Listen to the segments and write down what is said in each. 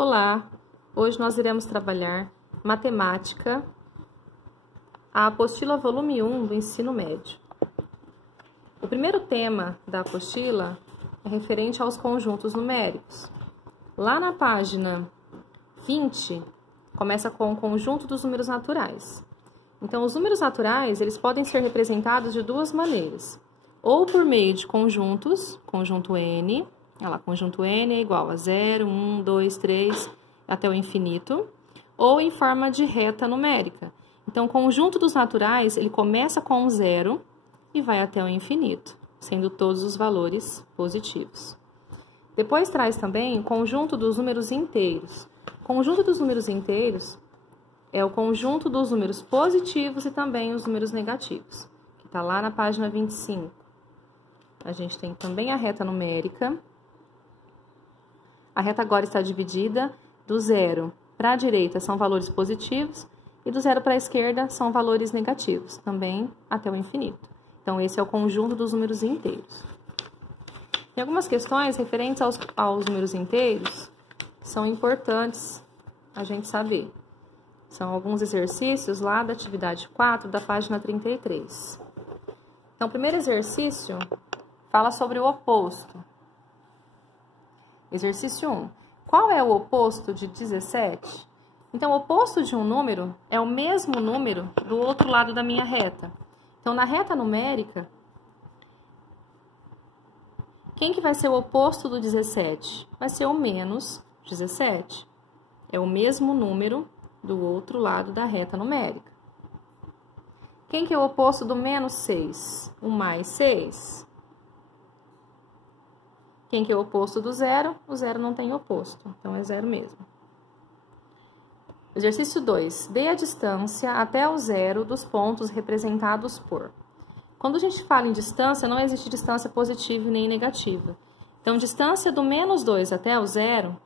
Olá! Hoje nós iremos trabalhar matemática, a apostila volume 1 do ensino médio. O primeiro tema da apostila é referente aos conjuntos numéricos. Lá na página 20, começa com o conjunto dos números naturais. Então, os números naturais, eles podem ser representados de duas maneiras. Ou por meio de conjuntos, conjunto N, olha lá, conjunto N é igual a 0, 1, 2, 3, até o infinito, ou em forma de reta numérica. Então, o conjunto dos naturais, ele começa com 0 e vai até o infinito, sendo todos os valores positivos. Depois traz também o conjunto dos números inteiros. O conjunto dos números inteiros é o conjunto dos números positivos e também os números negativos, que está lá na página 25. A gente tem também a reta numérica. A reta agora está dividida do 0 para a direita são valores positivos e do 0 para a esquerda são valores negativos, também até o infinito. Então, esse é o conjunto dos números inteiros. Tem algumas questões referentes aos números inteiros, são importantes a gente saber. São alguns exercícios lá da atividade 4, da página 33. Então, o primeiro exercício fala sobre o oposto. Exercício 1. Qual é o oposto de 17? Então, o oposto de um número é o mesmo número do outro lado da minha reta. Então, na reta numérica, quem que vai ser o oposto do 17? Vai ser o menos 17. É o mesmo número do outro lado da reta numérica. Quem que é o oposto do menos 6? O mais 6. Quem que é o oposto do 0? O 0 não tem oposto, então é 0 mesmo. Exercício 2. Dê a distância até o 0 dos pontos representados por. Quando a gente fala em distância, não existe distância positiva nem negativa. Então, distância do menos 2 até o 0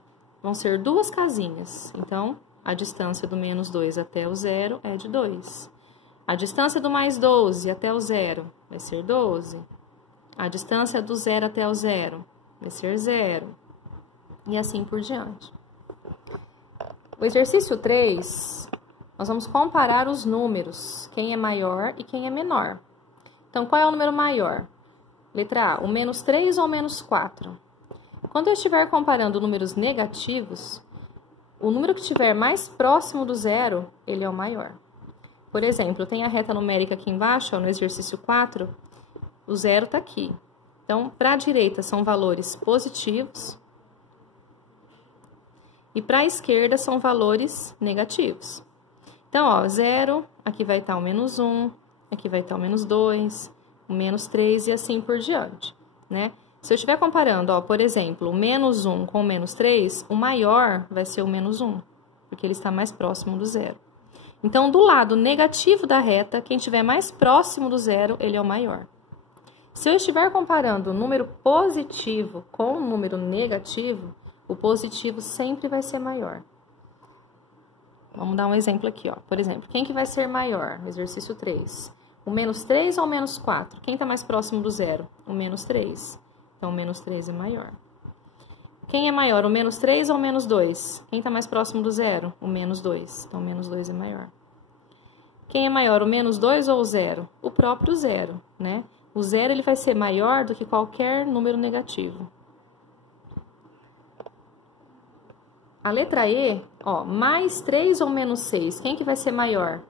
vão ser duas casinhas. Então, a distância do menos 2 até o 0 é de 2. A distância do mais 12 até o 0 vai ser 12. A distância do 0 até o 0 vai ser 0. E assim por diante. O exercício 3, nós vamos comparar os números, quem é maior e quem é menor. Então, qual é o número maior? Letra A, o menos 3 ou o menos 4? Quando eu estiver comparando números negativos, o número que estiver mais próximo do 0, ele é o maior. Por exemplo, tem a reta numérica aqui embaixo, ó, no exercício 4, o 0 está aqui. Então, para a direita são valores positivos e para a esquerda são valores negativos. Então, ó, 0, aqui vai estar o menos 1, aqui vai estar o menos 2, o menos 3 e assim por diante, né? Se eu estiver comparando, ó, por exemplo, o menos 1 com o menos 3, o maior vai ser o menos 1, porque ele está mais próximo do 0. Então, do lado negativo da reta, quem estiver mais próximo do 0, ele é o maior. Se eu estiver comparando o número positivo com o número negativo, o positivo sempre vai ser maior. Vamos dar um exemplo aqui, ó. Por exemplo, quem que vai ser maior no exercício 3? O menos 3 ou o menos 4? Quem está mais próximo do 0? O menos 3. Então, o menos 3 é maior. Quem é maior, o menos 3 ou o menos 2? Quem está mais próximo do 0? O menos 2. Então, o menos 2 é maior. Quem é maior, o menos 2 ou o 0? O próprio 0, né? O 0 ele vai ser maior do que qualquer número negativo. A letra E, ó, mais 3 ou menos 6, quem que vai ser maior?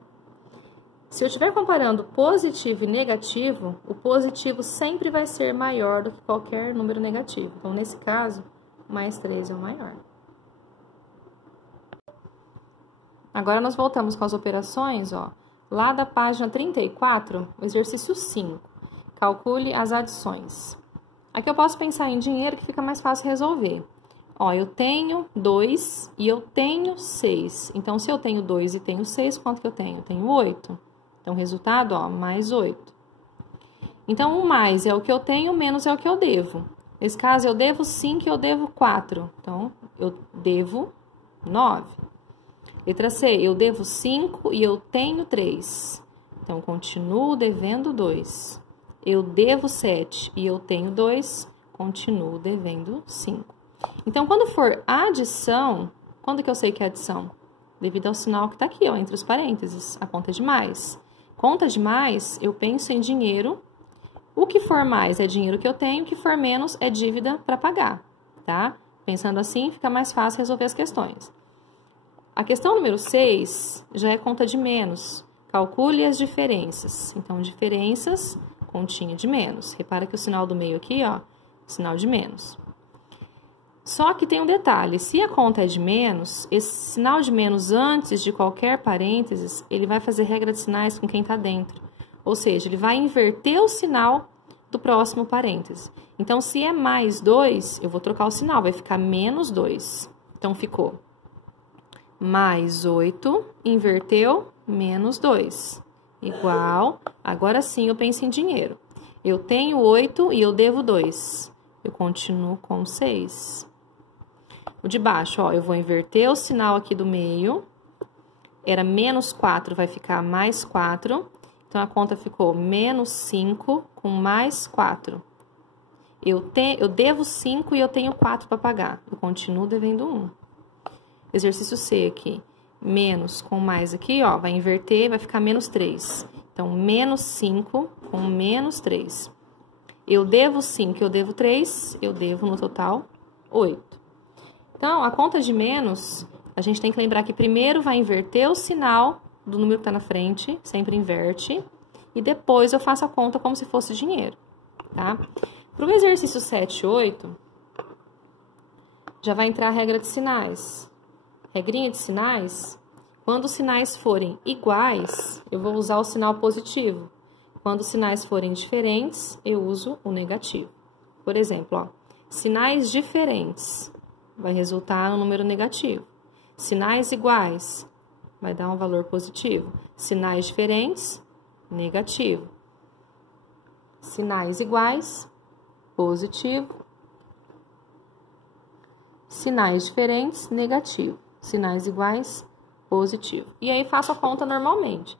Se eu estiver comparando positivo e negativo, o positivo sempre vai ser maior do que qualquer número negativo. Então, nesse caso, mais 3 é o maior. Agora, nós voltamos com as operações, ó. Lá da página 34, o exercício 5. Calcule as adições. Aqui eu posso pensar em dinheiro que fica mais fácil resolver. Ó, eu tenho 2 e eu tenho 6. Então, se eu tenho 2 e tenho 6, quanto que eu tenho? Eu tenho 8. Então, o resultado, ó, mais 8. Então, o mais é o que eu tenho, menos é o que eu devo. Nesse caso, eu devo 5 e eu devo 4. Então, eu devo 9. Letra C, eu devo 5 e eu tenho 3. Então, continuo devendo 2. Eu devo 7 e eu tenho 2, continuo devendo 5. Então, quando for adição, Quando que eu sei que é adição? Devido ao sinal que está aqui, ó, entre os parênteses, a conta de mais. Conta de mais, eu penso em dinheiro. O que for mais é dinheiro que eu tenho, o que for menos é dívida para pagar, tá? Pensando assim, fica mais fácil resolver as questões. A questão número 6 já é conta de menos. Calcule as diferenças. Então, diferenças, continha de menos. Repara que o sinal do meio aqui, ó, sinal de menos. Só que tem um detalhe, se a conta é de menos, esse sinal de menos antes de qualquer parênteses, ele vai fazer regra de sinais com quem está dentro. Ou seja, ele vai inverter o sinal do próximo parêntese. Então, se é mais 2, eu vou trocar o sinal, vai ficar menos 2. Então, ficou mais 8, inverteu, menos 2. Igual, agora sim eu penso em dinheiro. Eu tenho 8 e eu devo 2. Eu continuo com 6. O de baixo, ó, eu vou inverter o sinal aqui do meio. Era menos 4, vai ficar mais 4. Então, a conta ficou menos 5 com mais 4. Eu devo 5 e eu tenho 4 para pagar. Eu continuo devendo 1. Exercício C aqui. Menos com mais aqui, ó, vai inverter, vai ficar menos 3. Então, menos 5 com menos 3. Eu devo 5, eu devo 3, eu devo no total 8. Então, a conta de menos, a gente tem que lembrar que primeiro vai inverter o sinal do número que está na frente, sempre inverte, e depois eu faço a conta como se fosse dinheiro, tá? Para o exercício 7 e 8, já vai entrar a regra de sinais. Regrinha de sinais, quando os sinais forem iguais, eu vou usar o sinal positivo. Quando os sinais forem diferentes, eu uso o negativo. Por exemplo, ó, sinais diferentes vai resultar no número negativo. Sinais iguais vai dar um valor positivo. Sinais diferentes, negativo. Sinais iguais, positivo. Sinais diferentes, negativo. Sinais iguais, positivo. E aí faço a conta normalmente.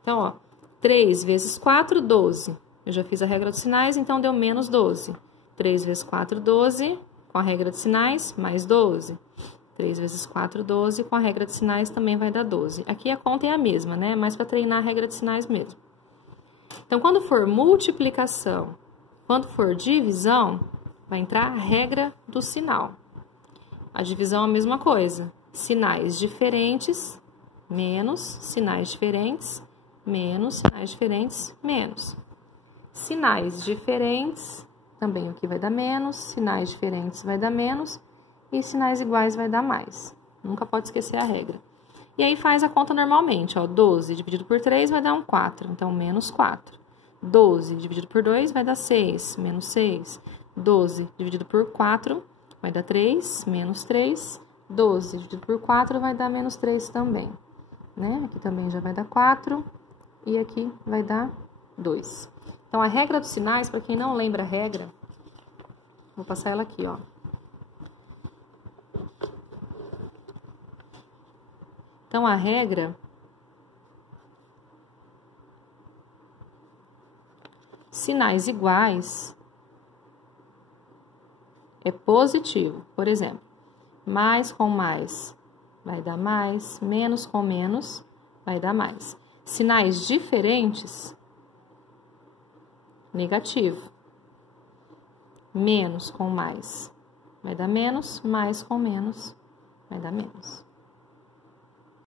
Então, ó, 3 vezes 4, 12. Eu já fiz a regra dos sinais, então deu menos 12. 3 vezes 4, 12. Com a regra de sinais, mais 12. 3 vezes 4, 12. Com a regra de sinais também vai dar 12. Aqui a conta é a mesma, né? Mas para treinar a regra de sinais mesmo. Então, quando for multiplicação, quando for divisão, vai entrar a regra do sinal. A divisão é a mesma coisa. Sinais diferentes, menos. Sinais diferentes, menos. Sinais diferentes, menos. Sinais diferentes, também aqui vai dar menos. Sinais diferentes vai dar menos. E sinais iguais vai dar mais. Nunca pode esquecer a regra. E aí faz a conta normalmente, ó. 12 dividido por 3 vai dar um 4, então menos 4. 12 dividido por 2 vai dar 6, menos 6. 12 dividido por 4 vai dar 3, menos 3. 12 dividido por 4 vai dar menos 3 também, né? Aqui também já vai dar 4 e aqui vai dar 2. Então, a regra dos sinais, para quem não lembra a regra, vou passar ela aqui, ó. Então, a regra sinais iguais é positivo. Por exemplo, mais com mais vai dar mais, menos com menos vai dar mais. Sinais diferentes, negativo. Menos com mais vai dar menos, mais com menos vai dar menos.